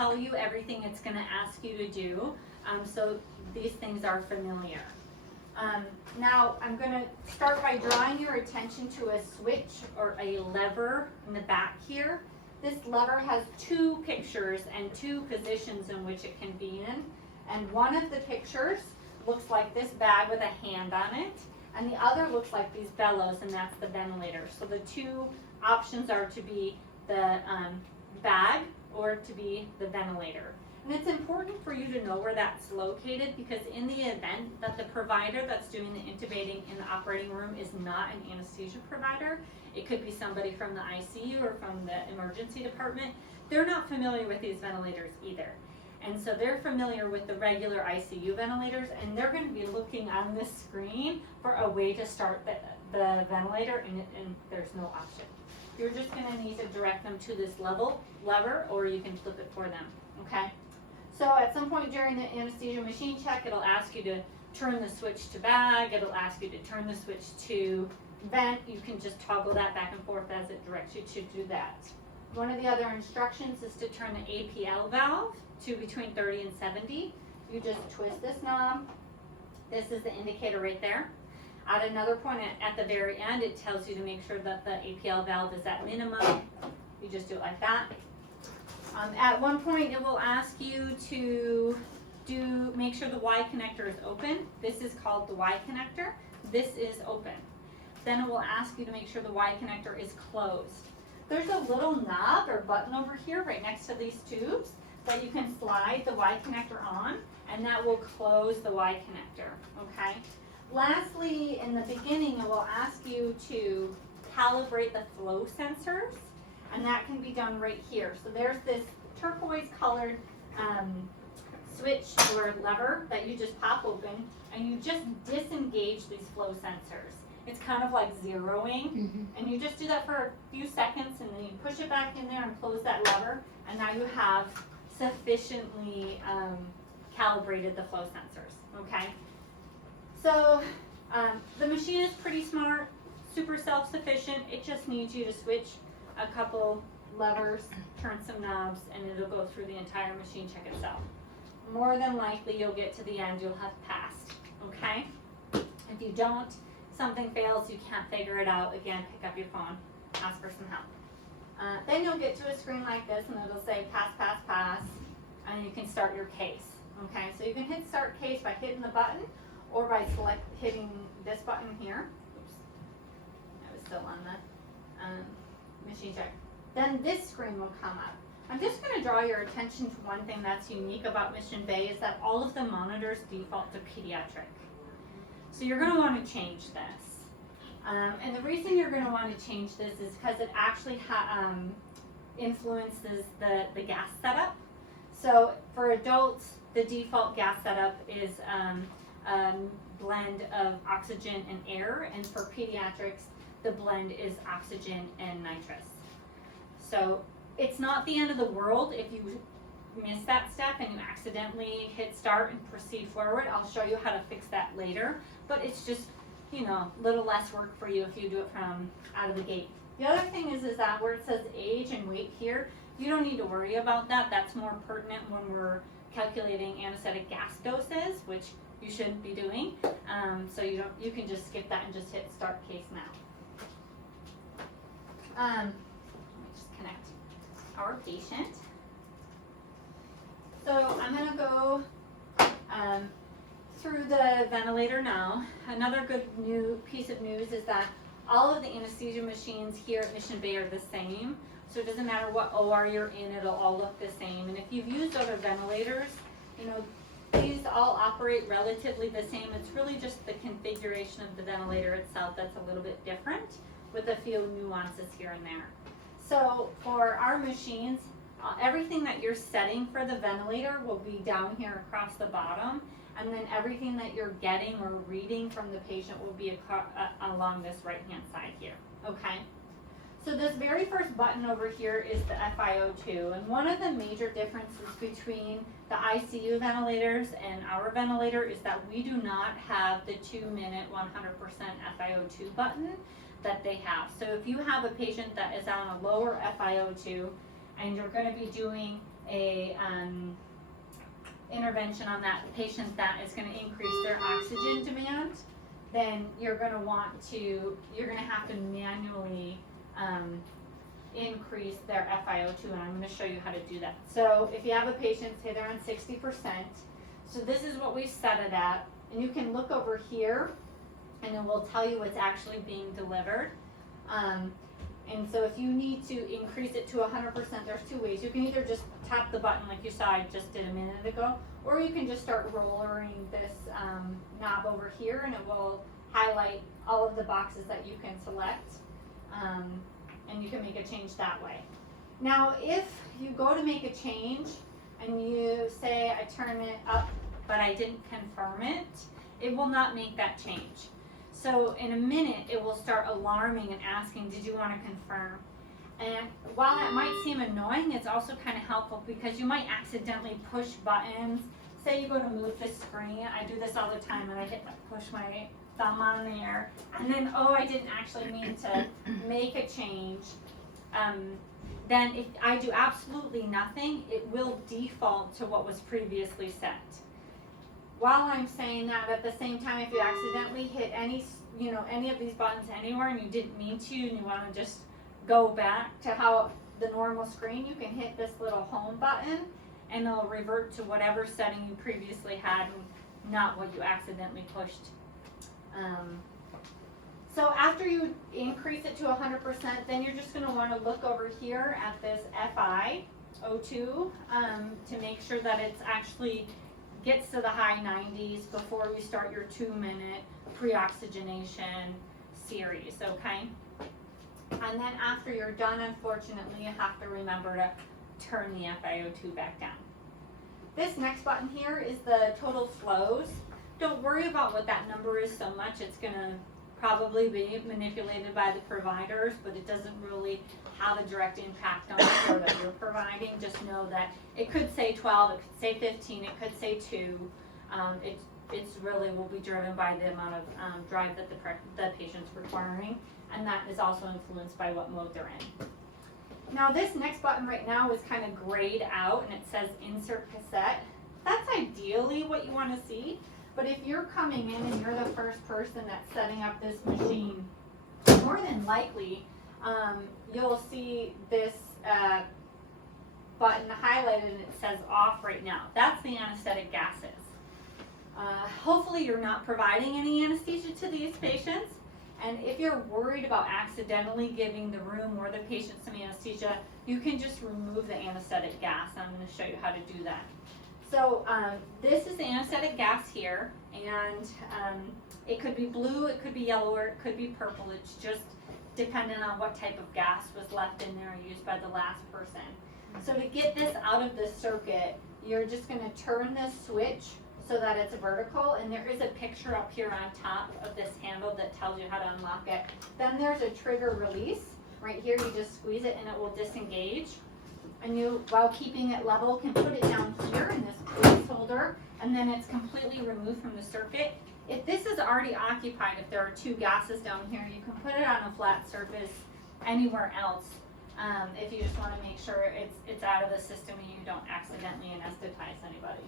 tell you everything it's going to ask you to do. So these things are familiar. Now I'm going to start by drawing your attention to a switch or a lever in the back here. This lever has two pictures and two positions in which it can be in. And one of the pictures looks like this bag with a hand on it, and the other looks like these bellows, and that's the ventilator. So the two options are to be the bag or to be the ventilator. And it's important for you to know where that's located, because in the event that the provider that's doing the intubating in the operating room is not an anesthesia provider, it could be somebody from the ICU or from the emergency department, they're not familiar with these ventilators either. And so they're familiar with the regular ICU ventilators, and they're going to be looking on this screen for a way to start the ventilator, and there's no option. You're just going to need to direct them to this lever, or you can flip it for them, okay? So at some point during the anesthesia machine check, it'll ask you to turn the switch to bag, it'll ask you to turn the switch to vent. You can just toggle that back and forth as it directs you to do that. One of the other instructions is to turn the APL valve to between 30 and 70. You just twist this knob. This is the indicator right there. At another point at the very end, it tells you to make sure that the APL valve is at minimum. You just do it like that. At one point, it will ask you to make sure the Y connector is open. This is called the Y connector. This is open. Then it will ask you to make sure the Y connector is closed. There's a little knob or button over here right next to these tubes that you can slide the Y connector on, and that will close the Y connector, okay? Lastly, in the beginning, it will ask you to calibrate the flow sensors, and that can be done right here. So there's this turquoise colored switch or lever that you just pop open, and you just disengage these flow sensors. It's kind of like zeroing, and you just do that for a few seconds, and then you push it back in there and close that lever, and now you have sufficiently calibrated the flow sensors, okay? So the machine is pretty smart, super self-sufficient. It just needs you to switch a couple levers, turn some knobs, and it'll go through the entire machine check itself. More than likely, you'll get to the end, you'll have passed, okay? If you don't, something fails, you can't figure it out, again, pick up your phone, ask for some help. Then you'll get to a screen like this, and it'll say pass, pass, pass, and you can start your case, okay? So you can hit start case by hitting the button, or by hitting this button here. Oops, I was still on the machine check. Then this screen will come up. I'm just going to draw your attention to one thing that's unique about Mission Bay is that all of the monitors default to pediatric. So you're going to want to change this. And the reason you're going to want to change this is because it actually influences the gas setup. So for adults, the default gas setup is blend of oxygen and air, and for pediatrics, the blend is oxygen and nitrous. So it's not the end of the world if you miss that step and you accidentally hit start and proceed forward. I'll show you how to fix that later, but it's just, you know, a little less work for you if you do it from out of the gate. The other thing is that where it says age and weight here, you don't need to worry about that. That's more pertinent when we're calculating anesthetic gas doses, which you shouldn't be doing. So you can just skip that and just hit start case now. Let me just connect our patient. So I'm going to go through the ventilator now. Another good new piece of news is that all of the anesthesia machines here at Mission Bay are the same. So it doesn't matter what OR you're in, it'll all look the same. And if you've used other ventilators, you know, these all operate relatively the same. It's really just the configuration of the ventilator itself that's a little bit different with a few nuances here and there. So for our machines, everything that you're setting for the ventilator will be down here across the bottom, and then everything that you're getting or reading from the patient will be along this right-hand side here, okay? So this very first button over here is the FiO2, and one of the major differences between the ICU ventilators and our ventilator is that we do not have the 2-minute 100% FiO2 button that they have. So if you have a patient that is on a lower FiO2 and you're going to be doing a intervention on that patient that is going to increase their oxygen demand, then you're going to have to manually increase their FiO2, and I'm going to show you how to do that. So if you have a patient, say they're on 60%, so this is what we set it at, and you can look over here, and it will tell you what's actually being delivered. And so if you need to increase it to 100%, there's two ways. You can either just tap the button like you saw I just did a minute ago, or you can just start rollering this knob over here, and it will highlight all of the boxes that you can select, and you can make a change that way. Now, if you go to make a change and you say I turn it up but I didn't confirm it, it will not make that change. So in a minute, it will start alarming and asking, did you want to confirm? And while that might seem annoying, it's also kind of helpful because you might accidentally push buttons. Say you go to move the screen. I do this all the time, and I push my thumb on there, and then, oh, I didn't actually mean to make a change. Then if I do absolutely nothing, it will default to what was previously set. While I'm saying that, at the same time, if you accidentally hit any of these buttons anywhere and you didn't mean to, and you want to just go back to how the normal screen, you can hit this little home button, and it'll revert to whatever setting you previously had, and not what you accidentally pushed. So after you increase it to 100%, then you're just going to want to look over here at this FiO2 to make sure that it's actually gets to the high 90s before we start your 2-minute pre-oxygenation series, okay? And then after you're done, unfortunately, you have to remember to turn the FiO2 back down. This next button here is the total flows. Don't worry about what that number is so much. It's going to probably be manipulated by the providers, but it doesn't really have a direct impact on the flow that you're providing. Just know that it could say 12, it could say 15, it could say 2. It's really will be driven by the amount of drive that the patient's requiring, and that is also influenced by what mode they're in. Now this next button right now is kind of grayed out, and it says insert cassette. That's ideally what you want to see. But if you're coming in and you're the first person that's setting up this machine, more than likely you'll see this button highlighted and it says off right now. That's the anesthetic gases. Hopefully you're not providing any anesthesia to these patients, and if you're worried about accidentally giving the room or the patient some anesthesia, you can just remove the anesthetic gas. I'm going to show you how to do that. So this is the anesthetic gas here, and it could be blue, it could be yellow, or it could be purple. It's just dependent on what type of gas was left in there used by the last person. So to get this out of the circuit, you're just going to turn this switch so that it's vertical, and there is a picture up here on top of this handle that tells you how to unlock it. Then there's a trigger release. Right here, you just squeeze it and it will disengage. And you, while keeping it level, can put it down here in this placeholder, and then it's completely removed from the circuit. If this is already occupied, if there are 2 gases down here, you can put it on a flat surface anywhere else if you just want to make sure it's out of the system and you don't accidentally anesthetize anybody.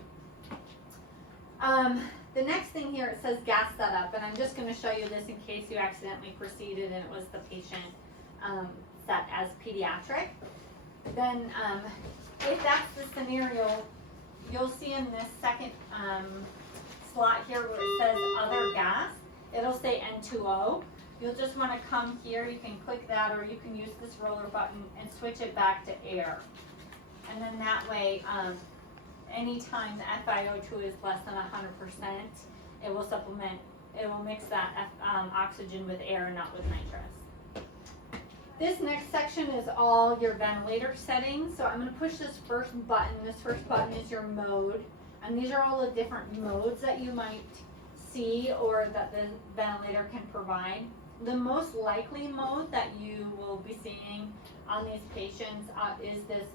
The next thing here, it says gas setup, and I'm just going to show you this in case you accidentally proceeded and it was the patient set as pediatric. Then if that's the scenario, you'll see in this second slot here where it says other gas, it'll say N2O. You'll just want to come here, you can click that, or you can use this roller button and switch it back to air. And then that way, anytime the FiO2 is less than 100%, it will supplement, it will mix that oxygen with air, not with nitrous. This next section is all your ventilator settings. So I'm going to push this first button. This first button is your mode. And these are all the different modes that you might see or that the ventilator can provide. The most likely mode that you will be seeing on these patients is this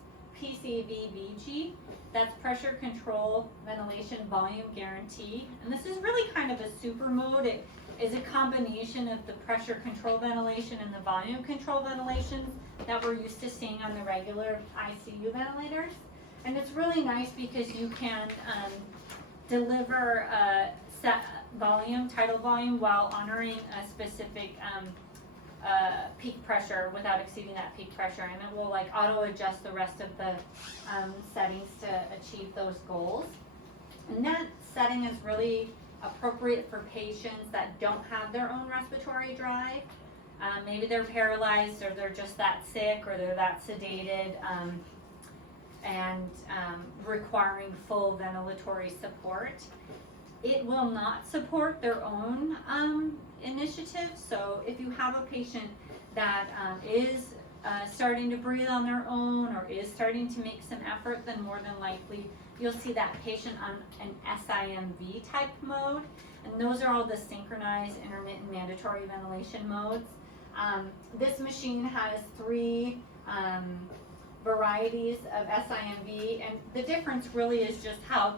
PCVBG. That's pressure control ventilation volume guarantee. And this is really kind of a super mode. It is a combination of the pressure control ventilation and the volume control ventilations that we're used to seeing on the regular ICU ventilators. And it's really nice because you can deliver a set volume, tidal volume, while honoring a specific peak pressure without exceeding that peak pressure, and it will like auto adjust the rest of the settings to achieve those goals. And that setting is really appropriate for patients that don't have their own respiratory drive. Maybe they're paralyzed, or they're just that sick, or they're that sedated, and requiring full ventilatory support. It will not support their own initiative. So if you have a patient that is starting to breathe on their own, or is starting to make some effort, then more than likely you'll see that patient on an SIMV type mode. And those are all the synchronized intermittent mandatory ventilation modes. This machine has 3 varieties of SIMV, and the difference really is just how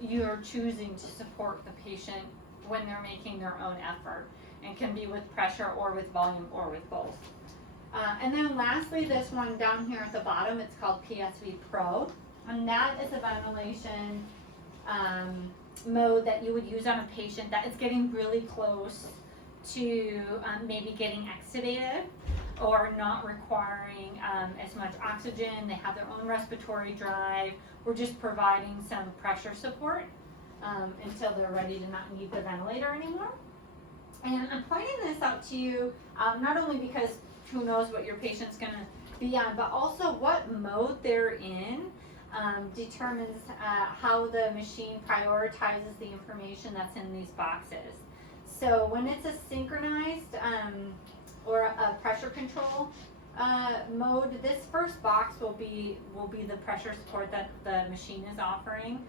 you're choosing to support the patient when they're making their own effort, and can be with pressure or with volume or with both. And then lastly, this one down here at the bottom, it's called PSV Pro, and that is a ventilation mode that you would use on a patient that is getting really close to maybe getting extubated, or not requiring as much oxygen. They have their own respiratory drive. We're just providing some pressure support until they're ready to not need the ventilator anymore. And I'm pointing this out to you not only because who knows what your patient's going to be on, but also what mode they're in determines how the machine prioritizes the information that's in these boxes. So when it's a synchronized or a pressure control mode, this first box will be the pressure support that the machine is offering,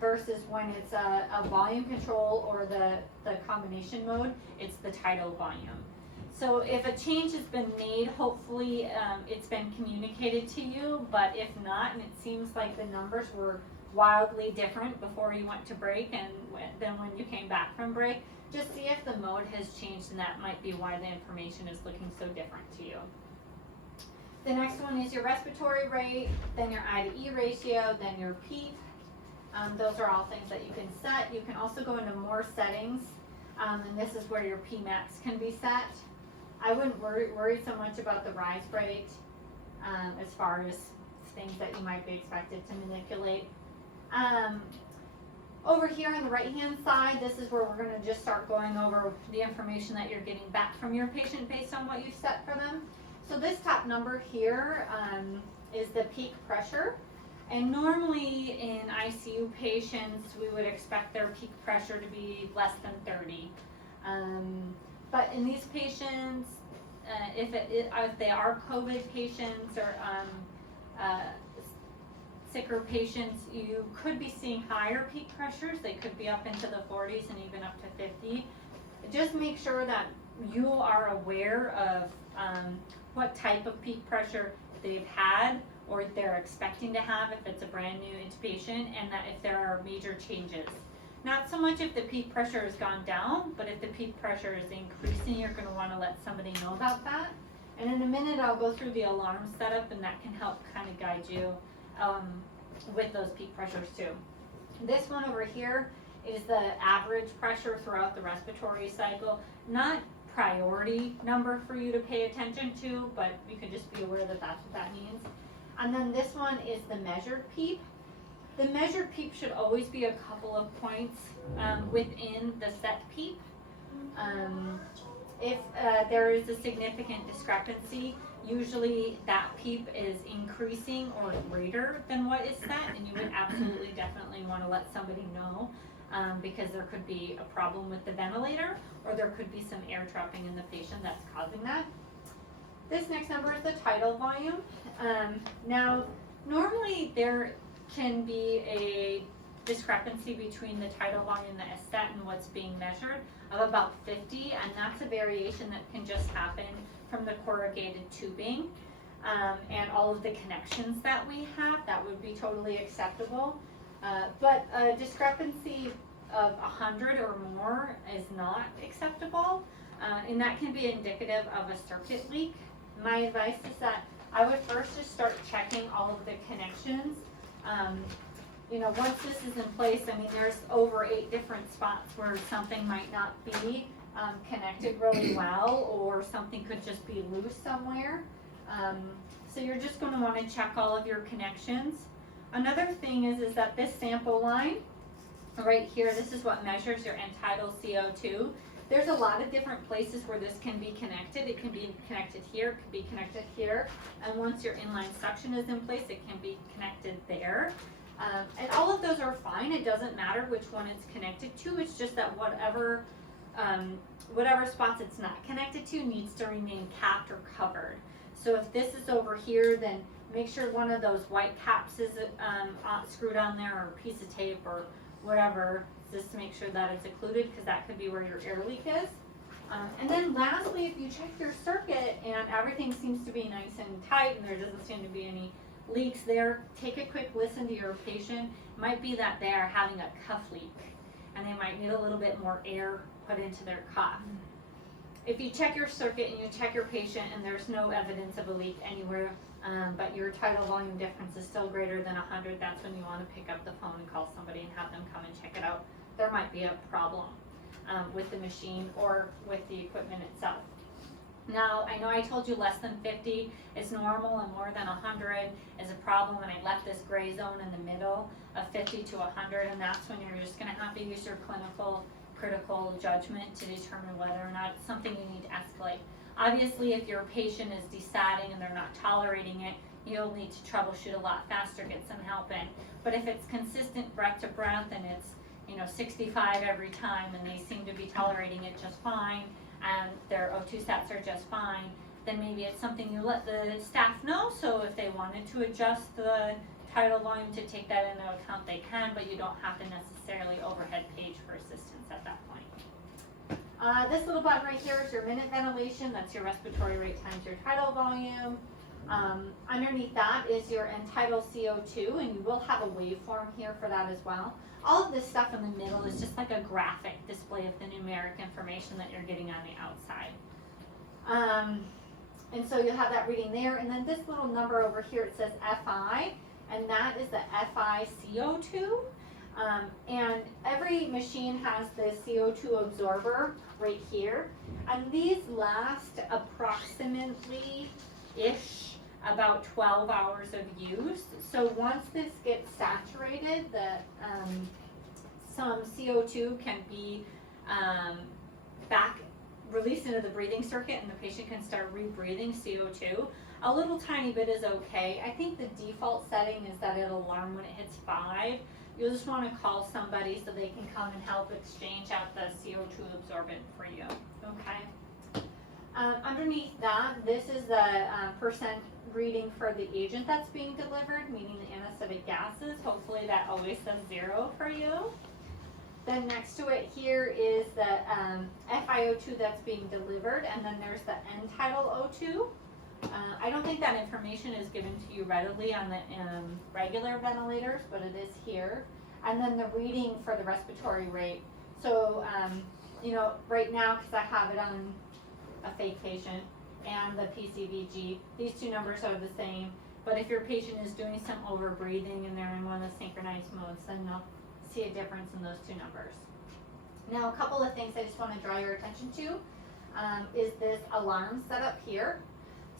versus when it's a volume control or the combination mode, it's the tidal volume. So if a change has been made, hopefully it's been communicated to you, but if not, and it seems like the numbers were wildly different before you went to break and then when you came back from break, just see if the mode has changed, and that might be why the information is looking so different to you. The next one is your respiratory rate, then your I to E ratio, then your PEEP. Those are all things that you can set. You can also go into more settings, and this is where your Pmax can be set. I wouldn't worry so much about the rise rate as far as things that you might be expected to manipulate. Over here on the right hand side, this is where we're going to just start going over the information that you're getting back from your patient based on what you've set for them. So this top number here is the peak pressure, and normally in ICU patients we would expect their peak pressure to be less than 30. But in these patients, if they are COVID patients or sicker patients, you could be seeing higher peak pressures. They could be up into the 40s and even up to 50. Just make sure that you are aware of what type of peak pressure they've had or they're expecting to have if it's a brand new intubation, and that if there are major changes. Not so much if the peak pressure has gone down, but if the peak pressure is increasing, you're going to want to let somebody know about that. And in a minute, I'll go through the alarm setup, and that can help kind of guide you with those peak pressures too. This one over here is the average pressure throughout the respiratory cycle. Not priority number for you to pay attention to, but you can just be aware that that's what that means. And then this one is the measured PEEP. The measured PEEP should always be a couple of points within the set PEEP. If there is a significant discrepancy, usually that PEEP is increasing or greater than what is set, and you would absolutely definitely want to let somebody know because there could be a problem with the ventilator, or there could be some air trapping in the patient that's causing that. This next number is the tidal volume. Now, normally there can be a discrepancy between the tidal volume that is set and what's being measured of about 50, and that's a variation that can just happen from the corrugated tubing and all of the connections that we have. That would be totally acceptable, but a discrepancy of 100 or more is not acceptable, and that can be indicative of a circuit leak. My advice is that I would first just start checking all of the connections. You know, once this is in place, I mean, there's over 8 different spots where something might not be connected really well, or something could just be loose somewhere. So you're just going to want to check all of your connections. Another thing is that this sample line right here, this is what measures your end-tidal CO2. There's a lot of different places where this can be connected. It can be connected here, it can be connected here, and once your inline suction is in place, it can be connected there. And all of those are fine. It doesn't matter which one it's connected to. It's just that whatever spots it's not connected to needs to remain capped or covered. So if this is over here, then make sure one of those white caps is screwed on there, or a piece of tape or whatever, just to make sure that it's occluded, because that could be where your air leak is. And then lastly, if you check your circuit and everything seems to be nice and tight and there doesn't seem to be any leaks there, take a quick listen to your patient. It might be that they are having a cuff leak and they might need a little bit more air put into their cuff. If you check your circuit and you check your patient and there's no evidence of a leak anywhere, but your tidal volume difference is still greater than 100, that's when you want to pick up the phone and call somebody and have them come and check it out. There might be a problem with the machine or with the equipment itself. Now, I know I told you less than 50 is normal and more than 100 is a problem, and I left this gray zone in the middle of 50 to 100, and that's when you're just going to have to use your clinical critical judgment to determine whether or not it's something you need to escalate. Obviously, if your patient is desatting and they're not tolerating it, you'll need to troubleshoot a lot faster, get some help in. But if it's consistent breath to breath and it's 65 every time and they seem to be tolerating it just fine, and their O2 stats are just fine, then maybe it's something you let the staff know. So if they wanted to adjust the tidal volume to take that into account, they can, but you don't have to necessarily overhead page for assistance at that point. This little button right here is your minute ventilation. That's your respiratory rate times your tidal volume. Underneath that is your end-tidal CO2, and you will have a waveform here for that as well. All of this stuff in the middle is just like a graphic display of the numeric information that you're getting on the outside. And so you'll have that reading there, and then this little number over here, it says FI, and that is the FI CO2. And every machine has the CO2 absorber right here, and these last approximately-ish about 12 hours of use. So once this gets saturated, some CO2 can be back released into the breathing circuit, and the patient can start rebreathing CO2. A little tiny bit is okay. I think the default setting is that it'll alarm when it hits 5. You'll just want to call somebody so they can come and help exchange out the CO2 absorbent for you. Okay. Underneath that, this is the percent reading for the agent that's being delivered, meaning the anesthetic gases. Hopefully that always says 0 for you. Then next to it here is the FiO2 that's being delivered, and then there's the end-tidal O2. I don't think that information is given to you readily on the regular ventilators, but it is here. And then the reading for the respiratory rate. So, right now, because I have it on a fake patient and the PCVG, these two numbers are the same. But if your patient is doing some over-breathing and they're in one of the synchronized modes, then you'll see a difference in those two numbers. Now, a couple of things I just want to draw your attention to is this alarm setup here.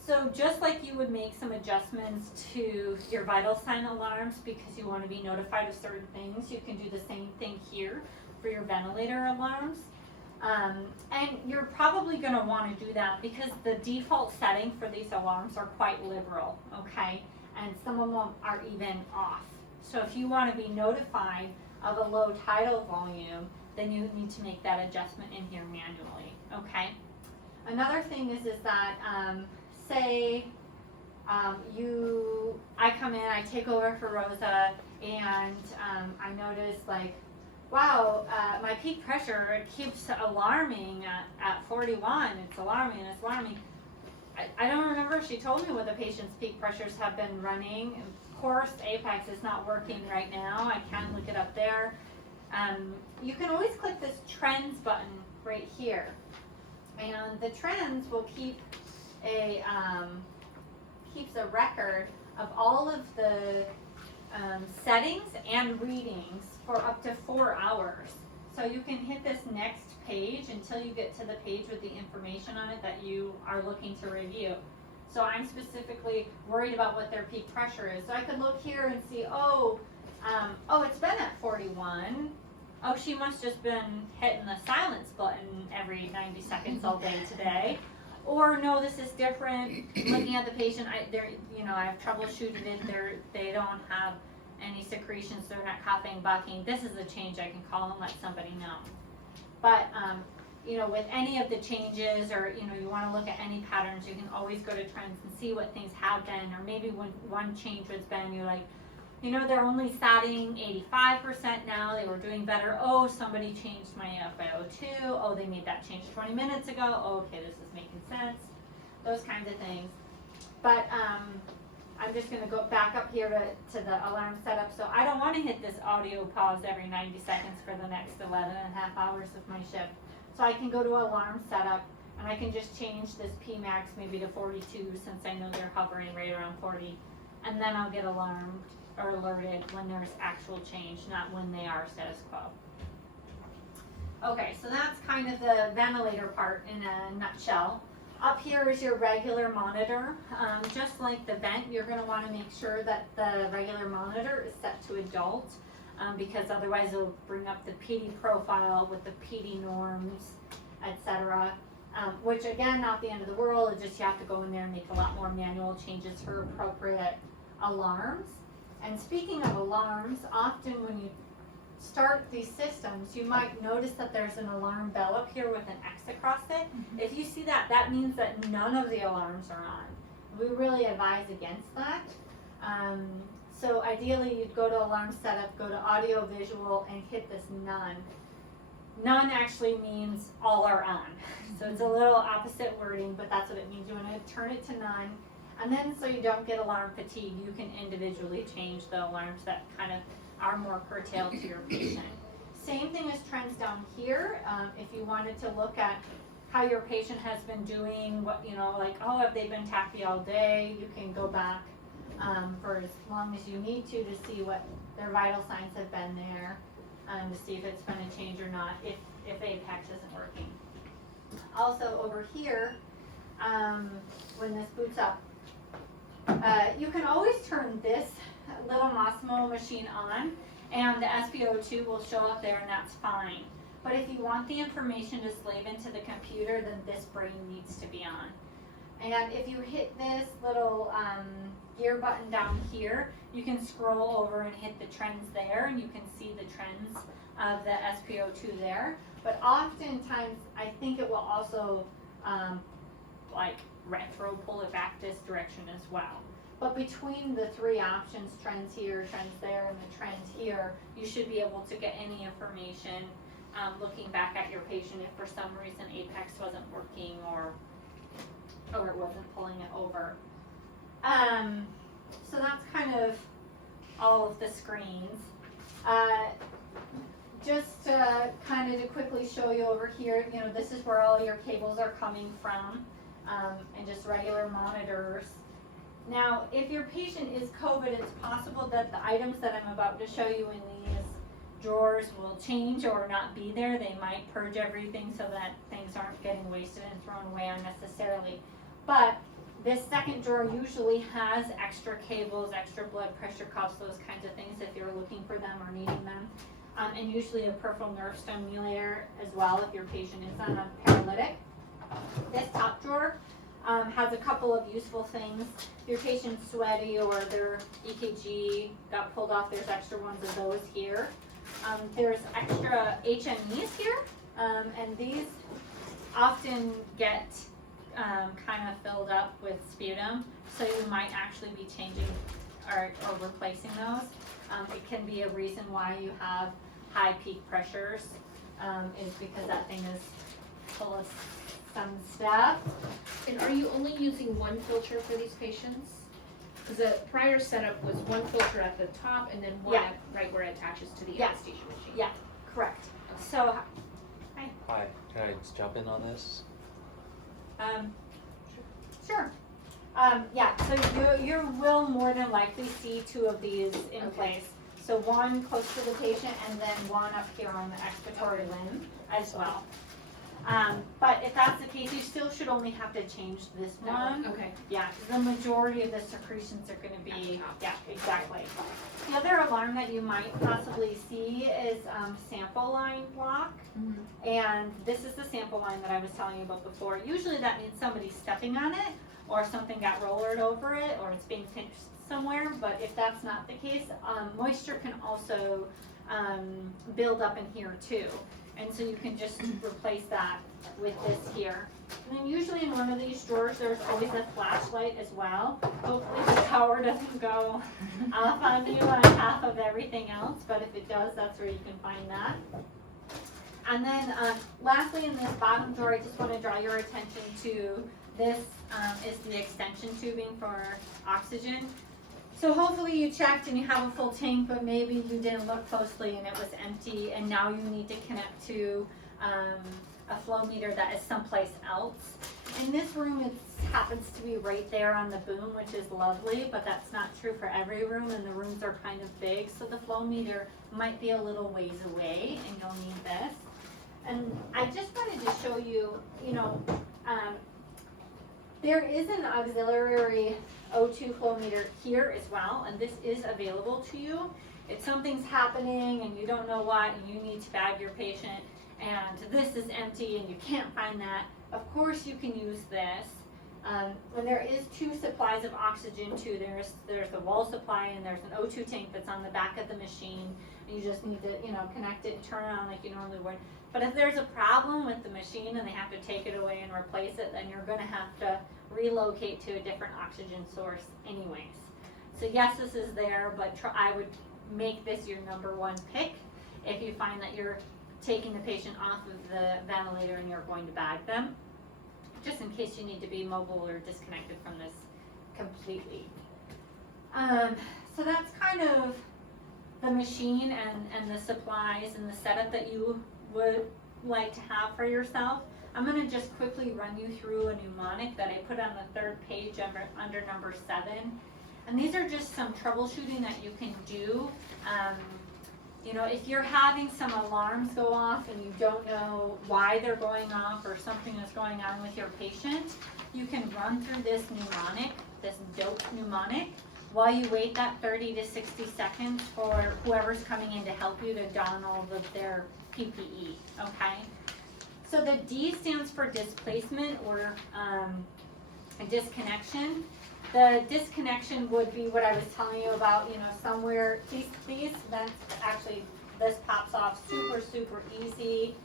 So just like you would make some adjustments to your vital sign alarms because you want to be notified of certain things, you can do the same thing here for your ventilator alarms. And you're probably going to want to do that because the default setting for these alarms are quite liberal, okay? And some of them are even off. So if you want to be notified of a low tidal volume, then you need to make that adjustment in here manually, okay? Another thing is that say I come in, I take over for Rosa, and I notice wow, my peak pressure, it keeps alarming at 41. It's alarming, it's alarming. I don't remember if she told me what the patient's peak pressures have been running. Of course, Apex is not working right now. I can look it up there. You can always click this trends button right here. And the trends will keep keeps a record of all of the settings and readings for up to 4 hours. So you can hit this next page until you get to the page with the information on it that you are looking to review. So I'm specifically worried about what their peak pressure is. So I could look here and see, oh, it's been at 41. Oh, she must just been hitting the silence button every 90 seconds all day today. Or no, this is different. Looking at the patient, I have troubleshooted it. They don't have any secretions. They're not coughing, bucking. This is a change I can call and let somebody know. But with any of the changes, or you want to look at any patterns, you can always go to trends and see what things have been. Or maybe when one change was been, you're like, they're only statting 85% now. They were doing better. Oh, somebody changed my FiO2. Oh, they made that change 20 minutes ago. Oh, okay, this is making sense. Those kinds of things. But I'm just going to go back up here to the alarm setup. So I don't want to hit this audio pause every 90 seconds for the next 11 and a half hours of my shift. So I can go to alarm setup, and I can just change this Pmax maybe to 42 since I know they're hovering right around 40. And then I'll get alarmed or alerted when there's actual change, not when they are status quo. Okay, so that's kind of the ventilator part in a nutshell. Up here is your regular monitor. Just like the vent, you're going to want to make sure that the regular monitor is set to adult, because otherwise it'll bring up the PD profile with the PD norms, etc. Which again, not the end of the world. It's just you have to go in there and make a lot more manual changes for appropriate alarms. And speaking of alarms, often when you start these systems, you might notice that there's an alarm bell up here with an X across it. Mm-hmm. If you see that, that means that none of the alarms are on. We really advise against that. So ideally, you'd go to alarm setup, go to audio visual, and hit this none. None actually means all are on. So it's a little opposite wording, but that's what it means. You want to turn it to none. And then so you don't get alarm fatigue, you can individually change the alarms that kind of are more curtailed to your patient. Same thing as trends down here. If you wanted to look at how your patient has been doing, have they been tacky all day, you can go back for as long as you need to see what their vital signs have been there, to see if it's been a change or not, if Apex isn't working. Also over here, when this boots up, you can always turn this little Massimo machine on, and the SpO2 will show up there, and that's fine. But if you want the information to slave into the computer, then this brain needs to be on. And if you hit this little gear button down here, you can scroll over and hit the trends there, and you can see the trends of the SpO2 there. But oftentimes, I think it will also retro pull it back this direction as well. But between the three options, trends here, trends there, and the trends here, you should be able to get any information looking back at your patient if for some reason Apex wasn't working or it wasn't pulling it over. So that's kind of all of the screens. Just kind of to quickly show you over here, this is where all your cables are coming from, and just regular monitors. Now, if your patient is COVID, it's possible that the items that I'm about to show you in these drawers will change or not be there. They might purge everything so that things aren't getting wasted and thrown away unnecessarily. But this second drawer usually has extra cables, extra blood pressure cuffs, those kinds of things if you're looking for them or needing them. And usually a peripheral nerve stimulator as well if your patient is on a paralytic. This top drawer has a couple of useful things. If your patient's sweaty or their EKG got pulled off, there's extra ones of those here. There's extra HMEs here, and these often get kind of filled up with sputum, so you might actually be changing or replacing those. It can be a reason why you have high peak pressures, is because that thing is full of some stuff. And are you only using one filter for these patients? Because the prior setup was one filter at the top and then one right where it attaches to the anesthesia machine. Yeah, correct. So, hi. Hi, can I just jump in on this? Sure. Yeah, so you will more than likely see 2 of these in Okay. place. So one close to the patient and then one up here on the expiratory limb as well. But if that's the case, you still should only have to change this one. Okay. Yeah, the majority of the secretions are gonna be, yeah, exactly. The other alarm that you might possibly see is sample line block. Mm-hmm. And this is the sample line that I was telling you about before. Usually that means somebody's stepping on it, or something got rollered over it, or it's being pinched somewhere. But if that's not the case, moisture can also build up in here too. And so you can just replace that with this here. And then usually in one of these drawers, there's always a flashlight as well. Hopefully the power doesn't go off on you on half of everything else, but if it does, that's where you can find that. And then lastly, in this bottom drawer, I just want to draw your attention to this is the extension tubing for oxygen. So hopefully you checked and you have a full tank, but maybe you didn't look closely and it was empty, and now you need to connect to a flow meter that is someplace else. In this room, it happens to be right there on the boom, which is lovely, but that's not true for every room, and the rooms are kind of big, so the flow meter might be a little ways away, and you'll need this. And I just wanted to show you, there is an auxiliary O2 flow meter here as well, and this is available to you. If something's happening and you don't know what, and you need to bag your patient, and this is empty and you can't find that, of course you can use this. When there is 2 supplies of oxygen too, there's the wall supply and there's an O2 tank that's on the back of the machine. And you just need to, connect it and turn it on like you normally would. But if there's a problem with the machine and they have to take it away and replace it, then you're going to have to relocate to a different oxygen source anyways. So yes, this is there, but I would make this your #1 pick if you find that you're taking the patient off of the ventilator and you're going to bag them, just in case you need to be mobile or disconnected from this completely. So that's kind of the machine and the supplies and the setup that you would like to have for yourself. I'm going to just quickly run you through a mnemonic that I put on the 3rd page under number 7. And these are just some troubleshooting that you can do. If you're having some alarms go off and you don't know why they're going off or something is going on with your patient, you can run through this mnemonic, this DOPE mnemonic, while you wait that 30 to 60 seconds for whoever's coming in to help you to don all of their PPE, okay? So the D stands for displacement or disconnection. The disconnection would be what I was telling you about, somewhere, these vents, actually, this pops off super easy.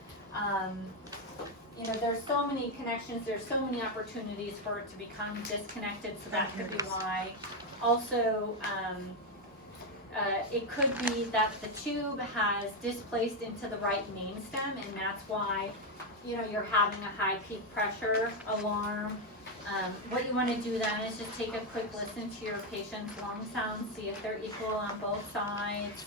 There's so many connections, there's so many opportunities for it to become disconnected, so that could be why. Also, it could be that the tube has displaced into the right main stem, and that's why, you're having a high peak pressure alarm. What you want to do then is just take a quick listen to your patient's lung sounds, see if they're equal on both sides.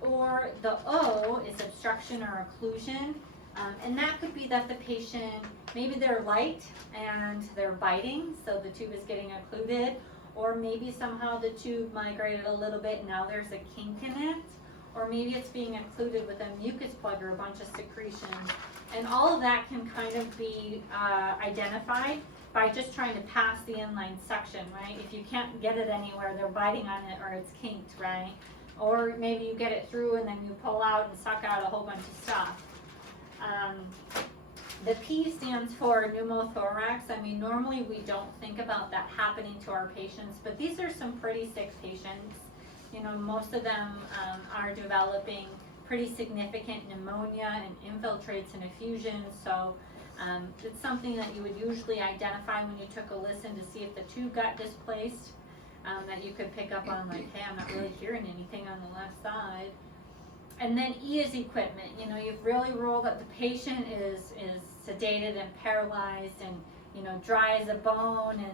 Or the O is obstruction or occlusion. And that could be that the patient, maybe they're light and they're biting, so the tube is getting occluded. Or maybe somehow the tube migrated a little bit and now there's a kink in it. Or maybe it's being occluded with a mucus plug or a bunch of secretions. And all of that can kind of be identified by just trying to pass the inline suction, right? If you can't get it anywhere, they're biting on it or it's kinked, right? Or maybe you get it through and then you pull out and suck out a whole bunch of stuff. The P stands for pneumothorax. I mean, normally we don't think about that happening to our patients, but these are some pretty sick patients. Most of them are developing pretty significant pneumonia and infiltrates and effusions. So it's something that you would usually identify when you took a listen to see if the tube got displaced, that you could pick up on, like, hey, I'm not really hearing anything on the left side. And then E is equipment. You've really ruled that the patient is sedated and paralyzed and, dry as a bone.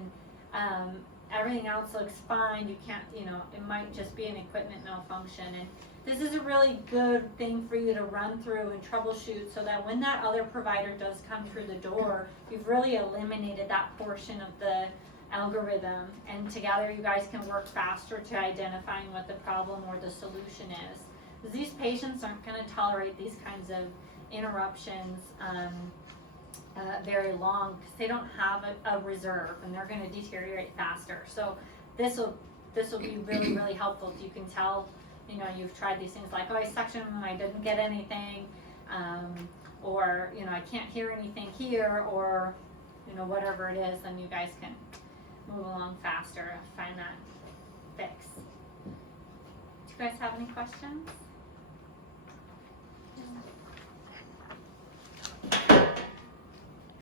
And everything else looks fine, you can't, you know, it might just be an equipment malfunction. And this is a really good thing for you to run through and troubleshoot so that when that other provider does come through the door, you've really eliminated that portion of the algorithm, and together you guys can work faster to identifying what the problem or the solution is. Because these patients aren't going to tolerate these kinds of interruptions very long, because they don't have a reserve, and they're going to deteriorate faster. So this will be really, really helpful. You can tell, you know, you've tried these things like, oh, I suctioned them, I didn't get anything, or, you know, I can't hear anything here, or, you know, whatever it is, then you guys can move along faster, find that fix. Do you guys have any questions?